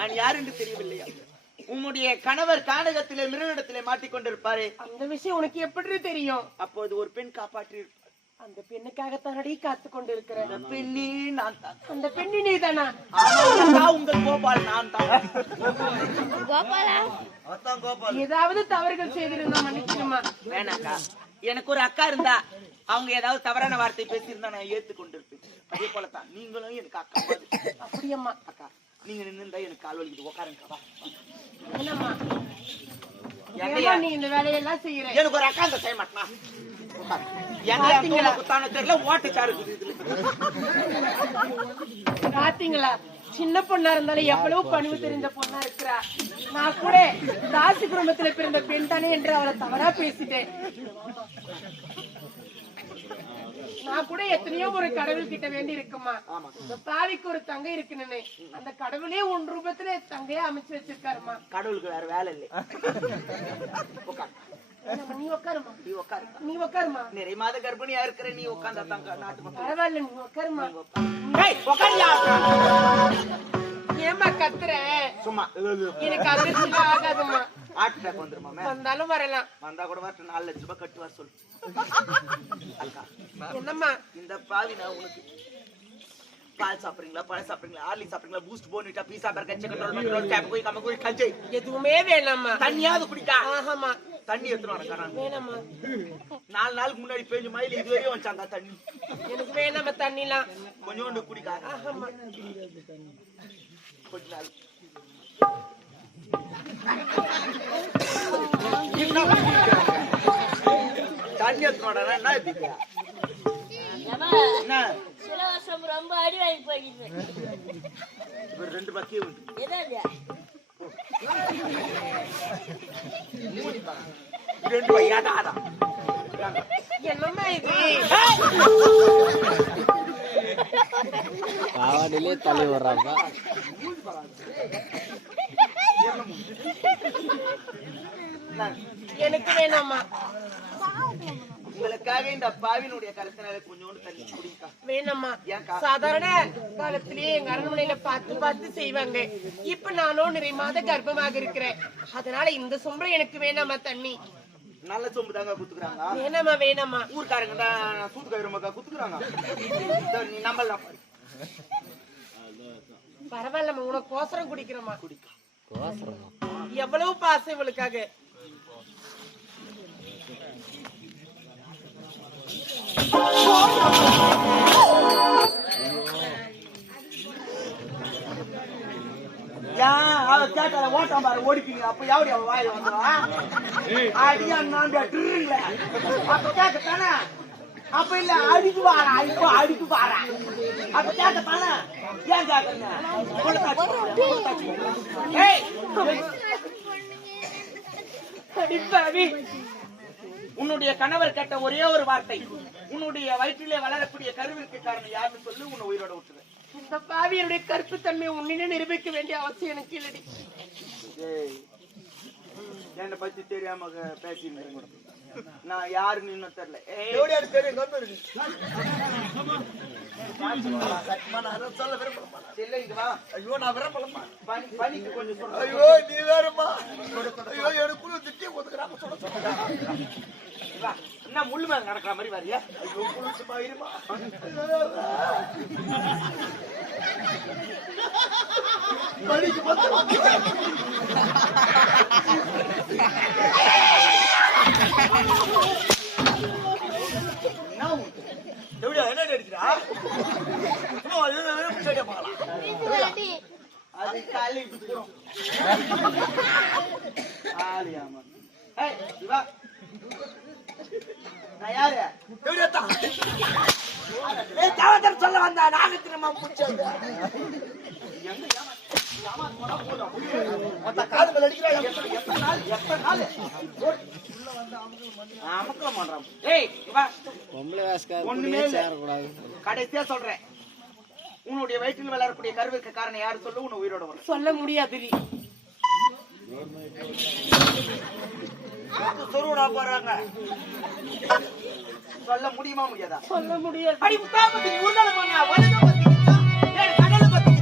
நான் யார் என்று தெரியவில்லையா? உன்னுடைய கணவர் கானகத்திலே மிருகத்திலே மாட்டிக்கொண்டிருப்பாரே, அந்த விஷயம் உனக்கு எப்படி தெரியும்? அப்போது ஒரு பெண் காப்பாற்றி அந்த பெண்ணுக்காகத்தானடி காத்து கொண்டு இருக்கிறேன். அந்த பெண்ணே நான் தான். அந்த பெண்ணி நீ தானா? உங்க கோபால் நான் தான். ஏதாவது தவறுகள் செய்திருந்தா மன்னிக்கணுமா? வேணாக்கா, எனக்கு ஒரு அக்கா இருந்தா அவங்க ஏதாவது தவறான வார்த்தை பேசியிருந்தா நான் ஏத்துக்கொண்டிருப்பேன். அதே போலதான் நீங்களும் எனக்கு அக்கா. அப்படியம்மா? அக்கா நீங்க நின்றுந்தா எனக்கு கால் வலிக்குது, உட்காருங்கக்கா. என்னம்மா நீ இந்த வேலையெல்லாம் செய்யற? எனக்கு ஒரு அக்கா அந்த செய்ய மாட்டா. பாத்தீங்களா, சின்ன பொண்ணா இருந்தாலும் எவ்வளவு பணிவு தெரிந்த பொண்ணா இருக்கிறா. நான் கூட தாசி குடும்பத்துல பிறந்த பெண் தானே என்று அவளை தவறா பேசிட்டேன். நான் கூட எத்தனையோ ஒரு கடவுள் கிட்ட வேண்டி இருக்குமா, இந்த பாவிக்கு ஒரு தங்கை இருக்குன்னு. அந்த கடவுளே உன் ரூபத்துல தங்கையா அமைச்சு வச்சிருக்காருமா. கடவுளுக்கு வேற வேலை இல்லை. நீ உட்காருமா, நீ உட்காருமா. நிறைய மாத கர்ப்பிணியா இருக்கிற நீ உட்கார்ந்தா தாங்க நாட்டு மக்கள். பரவாயில்ல, நீ உட்காருமா. ஏமா கத்துற? சும்மா எனக்கு அதிர்ச்சி ஆகாதுமா. ஆட்டுக்கு வந்துருமா? வந்தாலும் வரலாம். வந்தா கூட 4 லட்சம் ரூபாய் கட்டுவா சொல்லு. என்னம்மா இந்த பாவி நான் உனக்கு பால் சாப்பிடுறீங்களா, பழம் சாப்பிடுறீங்களா, ஆர்லி சாப்பிடுறீங்களா, பூஸ்ட் போனிட்டா, pizza burger chicken roll mutton roll கேப் போய் கம்ம போய் கஞ்சை எதுவுமே வேணாம்மா. தண்ணியாவது குடிக்கா. ஆஹாமா, தண்ணி எடுத்துட்டு வரேன். வேணாம்மா. 4 நாளுக்கு முன்னாடி பேஞ்சு மயில் இதுவரையும் வச்சாங்க தண்ணி. எனக்கு வேணாம தண்ணிலாம். கொஞ்சோண்டு குடிக்கா. ஆஹாமா, கொஞ்ச நாள் தண்ணி எடுத்துட்டு வரேன். என்ன எடுத்துக்கியா? ரொம்ப அடி வாங்கி போயிட்டு 2 பக்கியம் உண்டு. 2 பையாதான். என்னம்மா இது? பாவாடிலே தலை வர்றாப்பா. எனக்கு வேணாமா. உங்களுக்காக இந்த பாவினுடைய கருத்தினால கொஞ்சோண்டு தண்ணி குடிக்கா. வேணாமா. சாதாரண காலத்திலேயே எங்க அரண்மனையில பார்த்து செய்வாங்க. இப்ப நானும் நிறைய மாத கர்ப்பமாக இருக்கிறேன். அதனால இந்த சொம்பளை எனக்கு வேணாமா தண்ணி. நல்ல சொம்பு தாங்க குத்துக்குறாங்க. வேணாமா வேணாமா. ஊர்க்காரங்க தான் சூத்துக்காய் மக்கா குத்துக்குறாங்க. நீ நம்பலாம். பரவாயில்லம்மா, உனக்கு கோசரம் குடிக்கிறோமா? குடிக்கா. எவ்வளவு பாசம் இவளுக்காக. ஓட்டம் பாரு ஓடிப்பீங்க. அப்ப யாவடி அவ வாயில வந்துவா அடியா அப்ப கேட்கத்தானே. அப்ப இல்ல அடிக்கு வாரா, இப்போ அடிக்கு வாரா. அப்ப கேட்கத்தானே. ஏன் கேட்கறீங்க? உன்னுடைய கணவர் கேட்ட ஒரே ஒரு வார்த்தை, உன்னுடைய வயிற்றிலே வளரக்கூடிய கருவிற்கு காரணம் யாருன்னு சொல்லி உன்னை உயிரோட விட்டுருவேன். இந்த பாவியனுடைய கற்பு தன்மை உன்னிலே நிரூபிக்க வேண்டிய அவசியம் எனக்கு இல்லடி. என்னை பத்தி தெரியாம பேசிட்டு நான் யாருன்னு இன்னும் தெரியல. பனிக்கு கொஞ்சம் நீ வேறமா என்ன முள்ளு மேல நடக்கிற மாதிரி வரியா? என்ன அடிக்கிறா? அது காலி சொல்ல வந்தா நாகத்திரமா பூச்சல் கடைசியா சொல்றேன், உன்னுடைய வயிற்றில் வளரக்கூடிய கருவுக்கு காரணம் யாரு சொல்லு, உன்னை உயிரோட வரும். சொல்ல முடியாது. சொருடா போறாங்க. சொல்ல முடியுமா முடியாதா? சொல்ல முடியாது. கடலை பத்தி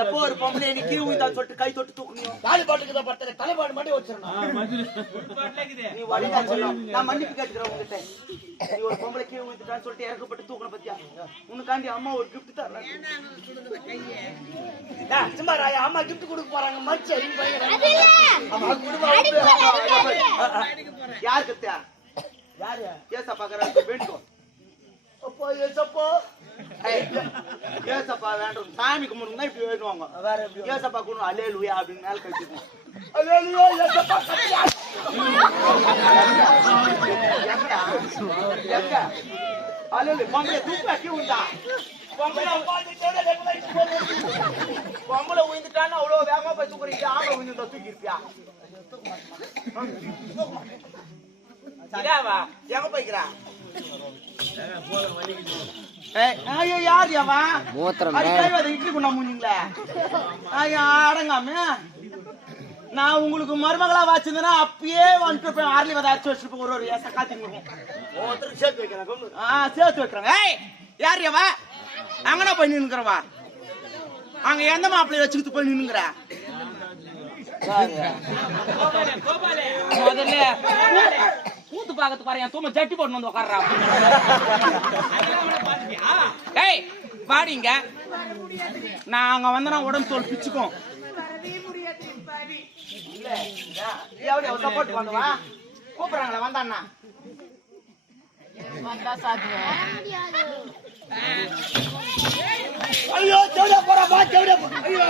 எப்போ ஒரு பொம்பளை நீ கீழ் ஊய்தான் சொல்லிட்டு கை தொட்டு தூக்கணும் வாலிபாட்டுக்கு பட்டத தலைபாடு மட்டும் வச்சிடணும் நீ வழிதான் சொல்லணும் நான் மன்னிப்பு கேட்டுக்கிறேன் உங்ககிட்ட நீ ஒரு பொம்பளை கீழ் ஊய்தான் சொல்லிட்டு இறக்கப்பட்டு தூக்கணும் பத்தியா உனக்காண்டி அம்மா ஒரு கிஃப்ட் தரலாம் சும்மா ராயா அம்மா கிஃப்ட் கொடுக்க போறாங்க மச்ச யார் கத்தியா யாரு ஏசா பாக்குறாங்க வேண்டிக்கோ அப்போ ஏசப்பா ஏசப்பா வேண்டும் சாமி கும்பிடுங்க இப்படி வேணுவாங்க வேற எப்படி ஏசப்பா கும்பிடு அல்லேலூயா அப்படின்னு மேல கட்டிக்கணும் அல்லேலூயா ஏசப்பா எங்க அல்லேலூயா பொம்பளை தூக்கி உண்டா பொம்பளை உயிர்ந்துட்டான்னு அவ்வளவு வேகமா போய் தூக்குறீங்க ஆம்பளை உயிர்ந்து தூக்கி இருப்பியா எங்க போய்க்கிறா யார் இட்லி குண்டா மூஞ்சிங்களே அடங்காம நான் உங்களுக்கு மருமகளா வச்சிருந்தேன்னா அப்பயே வந்துட்டு ஆர்லி வந்து அரைச்சு வச்சுட்டு ஒரு ஏச காத்திங்க சேர்த்து வைக்கிறேன் சேர்த்து வைக்கிறேங்க யார் எவா அங்கனா போய் நின்னுக்கிறவா அங்க எந்த மாப்பிள்ளைய வச்சுக்கிட்டு போய் நின்னுங்கிற முதல்ல கூத்து பாக்கத்து பாரு என் தூம ஜட்டி போட்டு வந்து உட்கார்றா ஏய் வாடிங்க நாங்க வந்தனா உடம்பு தோல் பிச்சுக்கும் சப்போர்ட் பண்ணுவா கூப்பிடுறாங்களா வந்தாண்ணா வந்தா சாப்பிடுவேன் ஐயோ செவடியா போறா பா செவடியா ஐயோ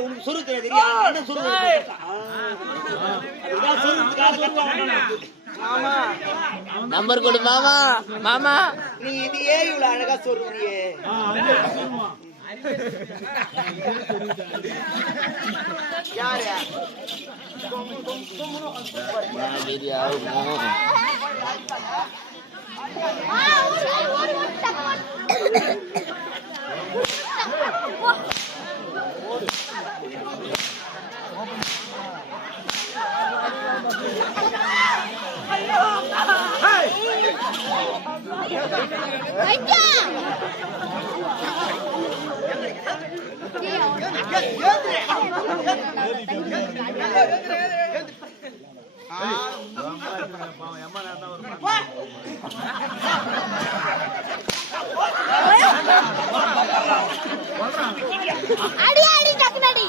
உனக்கு சொரு தெரியாது நம்பர் கொடு மாமா மாமா நீ இதையே இவ்வளவு அழகா சொல்றியே யாரு அடி அடி டக்குனடி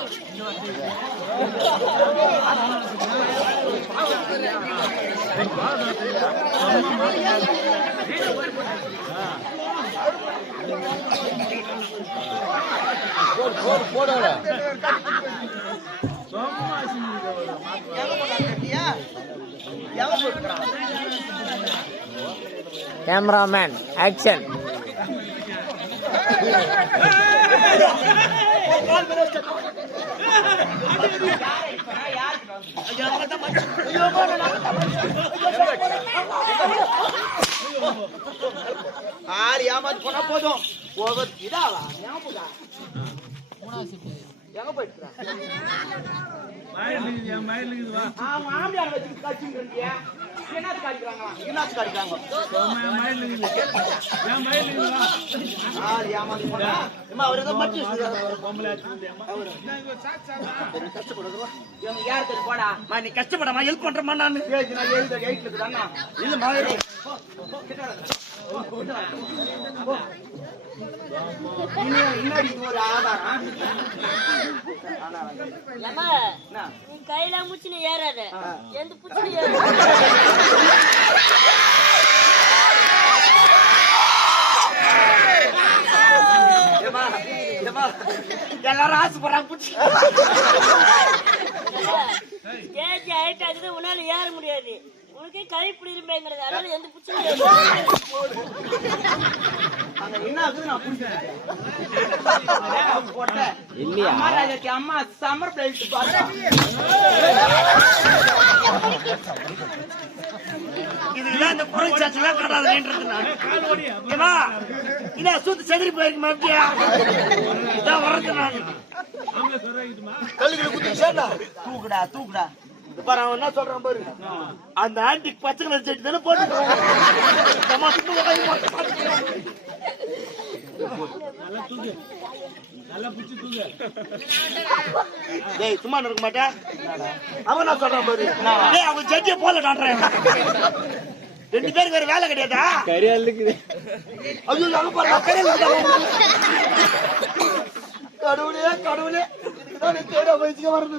கேமராமேன் ஆக்ஷன். ஆறு ஏமாந்து போனா போதும். இதாவா எங்க போயிட்டு மாமியார் வச்சு கட்சிங்க என்ன காட்டிக்கிறாங்களா? என்ன காட்டிக்கிறாங்க? அவர் ஏதோ மச்சு யாருக்கு போடா நீ கஷ்டப்படாம ஹெல்ப் பண்றமா? நான் இல்ல ஒரு ஆதாரம் நீ கையில முச்சுன்னு ஏறாத, எந்த புச்சுன்னு ஏற. எல்லாரும் ஆசைப்படுறாங்க. ஸ்டேஜ் ஹைட் ஆகுது, உன்னால ஏற முடியாது. உனக்கே கை பிடிக்கிறேங்கிறது, அதனால எந்த புச்சுன்னு ஏற. அம்மா சம்மர் பிளேட் இதுதான் இந்த பொருட்சாட்சியெல்லாம் கிடையாது. சுத்து செதறி போயிருக்கு மாப்பியா இதான் வர்றது. நான் தூக்குடா தூக்குடா பாரு. அவன் என்ன சொல்றான் பாரு, அந்த ஆன்டிக் பச்சை கலர் செடி தானே போட்டு சும்மா இருக்க மாட்டேன். அவன் என்ன சொல்றான் பாரு, அவன் செடியை போல காட்டுறேன். 2 பேருக்கு வேற வேலை கிடையாதா? கடவுளே கடவுளே தேட வயசுக்கு வருது.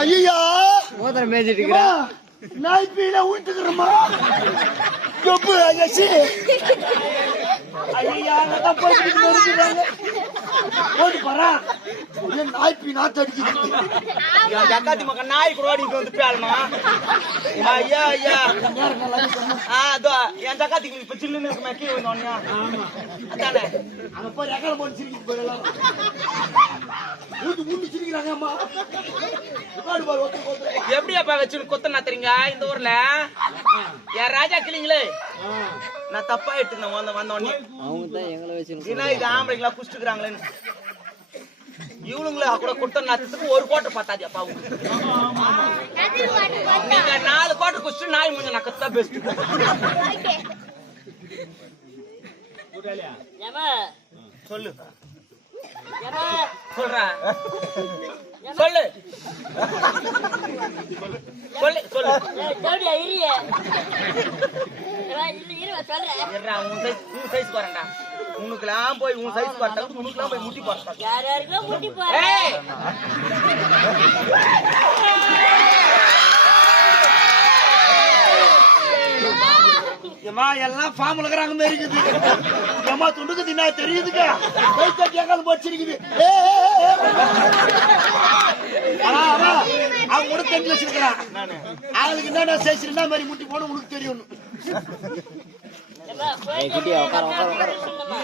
ஐயா மோதிரம் மேய்ச்சிட்டு இருக்கிறா. நாய்ப்பீல ஊத்துக்கிறோமா? ஐயா போட்டு பாரா நாய்ப்பீ நாத்து அடிக்குது. ஜக்காத்தி மக்கள் நாய் கூட வந்து பேலமா? ஐயா ஐயா அதோ என் ஜக்காத்திக்கு இப்ப சில்லுன்னு இருக்கு. கீழே வந்தோடனே அதானே அங்க போய் ரெக்கார்ட் போட்டு சிரிக்கிட்டு போயிடலாம். ஊத்து ஊட்டி சிரிக்கிறாங்க அம்மா. எப்படியாப்பா வச்சு கொத்த நாத்துறீங்க இந்த ஊர்ல? யார் ராஜா கிளிங்களே? நான் தப்பா எடுத்துக்கிறேன் வந்த உடனே. அவங்க தான் எங்களை வச்சு இது ஆம்பளைங்களா குடிச்சுக்கிறாங்களேன்னு இவளுங்களா கூட குட்ட நாத்துக்கு ஒரு கோட்டை பார்த்தாது அப்பா. நீங்க 4 கோட்டை குடிச்சு நாய் முஞ்ச நக்கத்தா பெஸ்ட். சொல்லு சொல்றா சொல்லு சொல்லு சொல்லு. உன் சைஸ் வரேன்டா. உனக்குலாம் போய் உன் சைஸ் பார்த்தா உனக்குலாம் போய் முட்டி பார்த்தா யாருக்கும் முட்டி போற. ஏமா எல்லாம் ஃபார்ம்ல இருக்கறாங்க மாதிரி இருக்குது. ஏமா துண்டுக்கு தின்னா தெரியுதுங்க. கை தட்டி அகல் போச்சிருக்குது. அவன் கூட தெரிஞ்சு வச்சிருக்கிறான். அவளுக்கு என்னடா சைஸ் என்ன மாதிரி முட்டி போட உனக்கு தெரியும். ஏம்மா, போயிட்டு வந்து எங்க அக்கா வீட்டுக்கு சொன்னம்மா.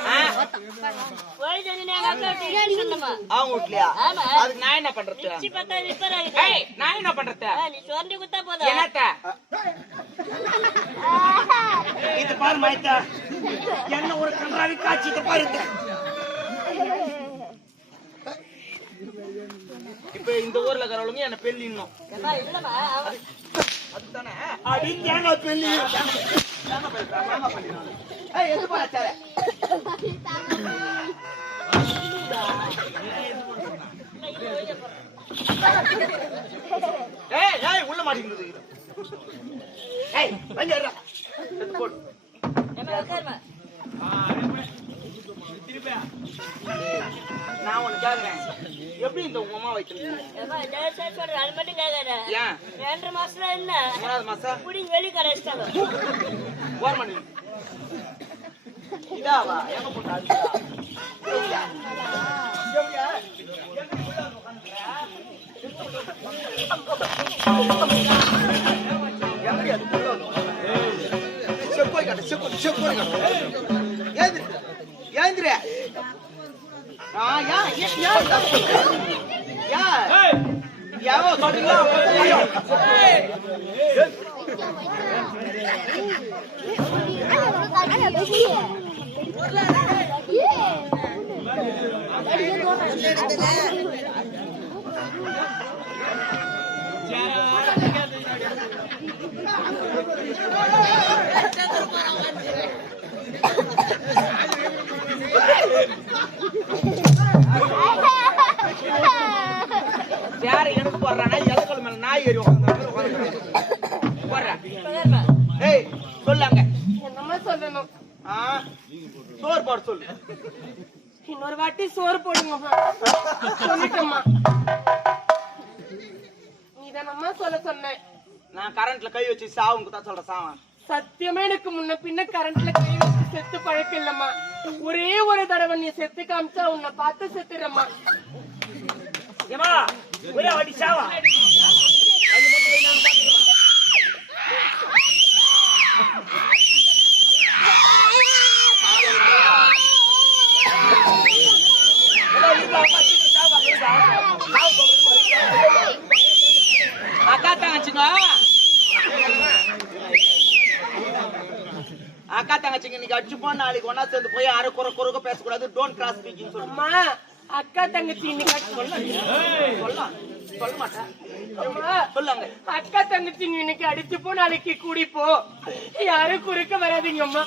போயிட்டு வந்து எங்க அக்கா வீட்டுக்கு சொன்னம்மா. அவங்க வீட்லயா? ஆமா. அதுக்கு நான் என்ன பண்றது? மிக்ஸி பார்த்தா ரிப்பேர் ஆகுது. ஏய், நான் என்ன பண்றது? நீ சொரண்டி குத்தா போதும். என்னத்த? இது பாரு மைத்தா, என்ன ஒரு கன்றாவி காட்சி இது பாரு இது. இப்ப இந்த ஊர்ல இருக்கிறவங்க என்ன பெல்லின்னும். ஏம்மா, இல்லம்மா, அவன் அதுதானே அடி தேங்காய் பெல்லி. ஏய், எது பாரு சார். ஏய், ஏய், உள்ள மாட்டிக்கிது. ஏய், வந்து ஏறா. எடுத்து போடு. ஏம்மா, உட்காரும்மா. நான் ஒண்ணு கேக்குறேன், எப்படி இந்த உங்க அம்மா வைக்கிறீங்க? ஏம்மா, தயவு செய்து சொல்றேன், அது மட்டும் கேட்காத. ஏன் 2 மாசத்துல என்ன 3வது மாசம் புடிங்கி வெளிய கடைச்சிட்டாங்க. கவர்மெண்ட் இதாவா எங்க போட்டா எப்படியா? எப்படி அது செப்போய் காட்டு, செப்போய் காட்டு. ஏந்திர யாவோ சொல்றீங்களா? யாரு எனக்கு போடுறானா? இலக்கல் மேல நாய் ஏறி உட்காரும்மா. ஏய், சொல்லாங்க. என்னம்மா சொல்லணும்? சோறு போட சொல்லு. இன்னொரு வாட்டி சோறு போடுங்கம்மா. சொல்லிட்டம்மா. நீதானம்மா சொல்ல சொன்னேன். நான் கரண்ட்ல கை வச்சு சாவுங்க தான் சொல்றேன். சாவன் சத்தியமா எனக்கு முன்ன பின்ன கரண்ட்ல கை வச்சு செத்து பழக்கம் இல்லம்மா. ஒரே ஒரு தடவை நீ செத்து காமிச்சா உன்னை பார்த்து செத்துறம்மா. ஏமா ஒரே வாட்டி சாவா. அக்கா தங்கச்சிங்க, அக்கா தங்கச்சிங்க இன்னைக்கு அடிச்சு போ, நாளைக்கு ஒன்னா சேர்ந்து போய் அரை குறை பேசக்கூடாது. டோன்ட் கிராஸ் ஸ்பீக்கிங் சொல்லுமா. அம்மா, அக்கா தங்கச்சி இன்னைக்கு சொல்லலாம், சொல்ல மாட்டேன். சொல்லுங்க. அக்கா தங்கச்சிங்க இன்னைக்கு அடிச்சு போ, நாளைக்கு கூடி போ. யாரும் குறுக்க வராதீங்கம்மா.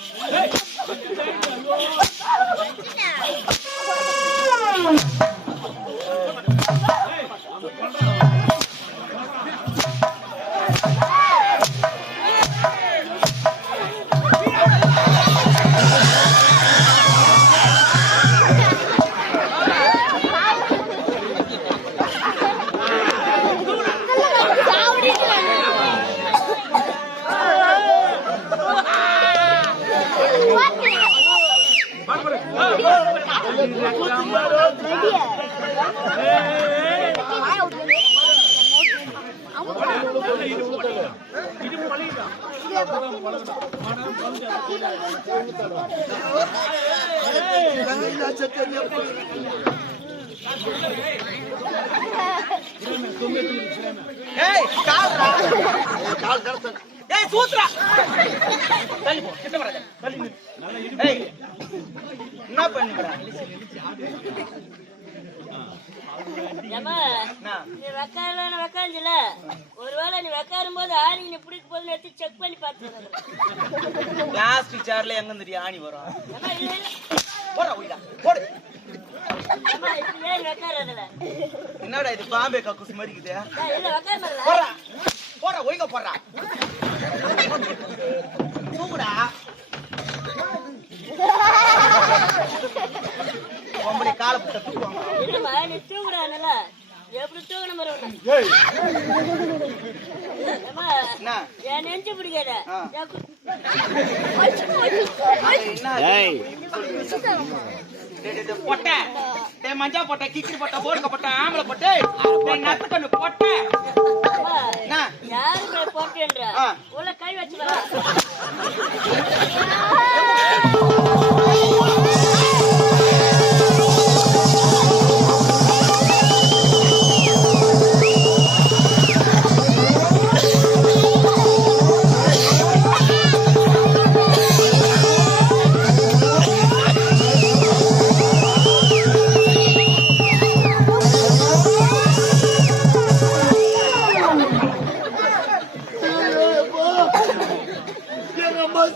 சூத்ரா தள்ளி போ, கிட்ட வராத. என்ன பண்ணுற? ஏம்மா, நீ வெக்காஞ்சில ஒருவேளை நீ வெக்காரும் போது ஆணி நீ பிடிக்க போது எடுத்து செக் பண்ணி பார்த்து. பிளாஸ்டிக் சேர்ல எங்க இருந்து ஆணி வரும்? ஏம்மா, இல்ல இல்ல. போடா உயிரா போடு. ஏம்மா, இப்ப ஏன் வெக்காரதுல? என்னடா இது பாம்பே கக்கூஸ் மரிக்குது? இல்ல வெக்காரல. போடா போடா ஒய்க போடா. தூங்குடா. உங்களுடைய காலை போட்டு தூக்குவாங்க. இல்லம்மா, நீ தூங்குறானல எப்படி தூங்கணும் மறுபடியும்? ஏம்மா, என்ன என் நெஞ்சு பிடிக்காத. பொட்டை மஞ்சா பொட்டை, கிக்கிரி பொட்டை, போடுக்க பொட்டை, ஆம்பளை பொட்டை, நத்து கண்ணு பொட்டை. யாரு போய் போட்டுன்ற உள்ள கை வச்சு வர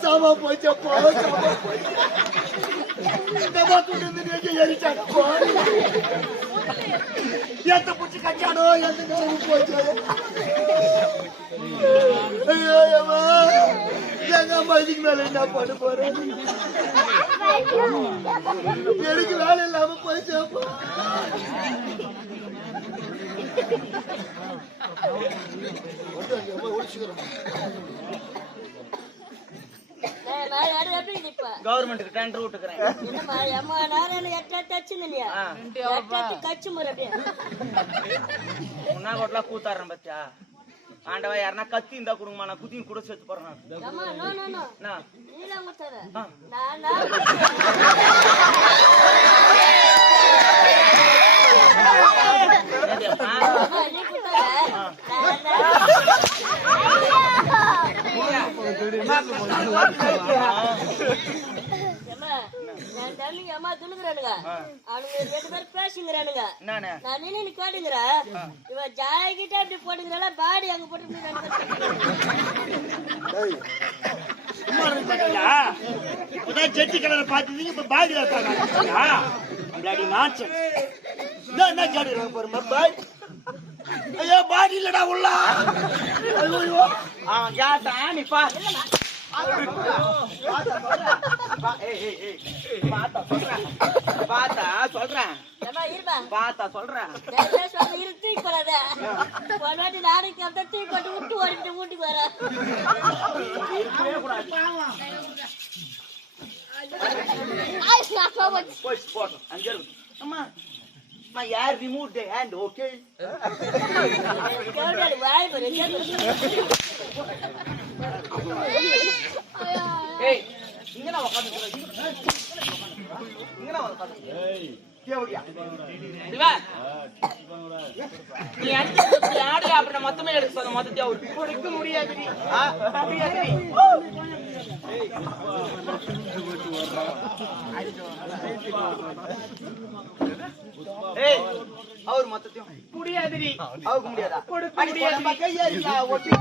சாமா போச்சப்போ எந்த பூச்சி கச்சானோ எந்த போச்சு ஐயோ எங்க அம்மா இதுக்கு மேல என்ன பண்ண போறேன் எனக்கு வேலை இல்லாம போச்சப்போ கவர்மெண்ட்டுக்கு டெண்டர் விட்டுக்கிறேன். முன்னா கொட்டலா கூத்தாடுறேன் பத்தியா ஆண்டவா யாருன்னா கத்தி இருந்தா கொடுங்கம்மா நான் குத்தின்னு கூட சேர்த்து போறேன். பாடி அங்க போட்டு ஜெட்டி கலர் பாத்தீங்க இப்ப பாடி ஐயோ பாடி இல்லடா உள்ள அவன் கேட்டா நீ பா பாத்தா சொல்றேன் விட்டு ஓடிட்டு வீட்டுக்கு வர யார் ரிமூவ் த ஹேண்ட் ஓகே வாய் ஏய் இங்க நான் உட்கார்ந்து இங்க நான் உட்கார்ந்து தேவடியா திவா நீ ஆடு அப்படி மொத்தமே எடுக்க சொல்ல மொத்தத்தையா கொடுக்க முடியாது ஏய் அவர் மொத்தத்தையும் முடியாதுடி அவருக்கு முடியாதா கொடுக்க முடியாது கையா ஒட்டி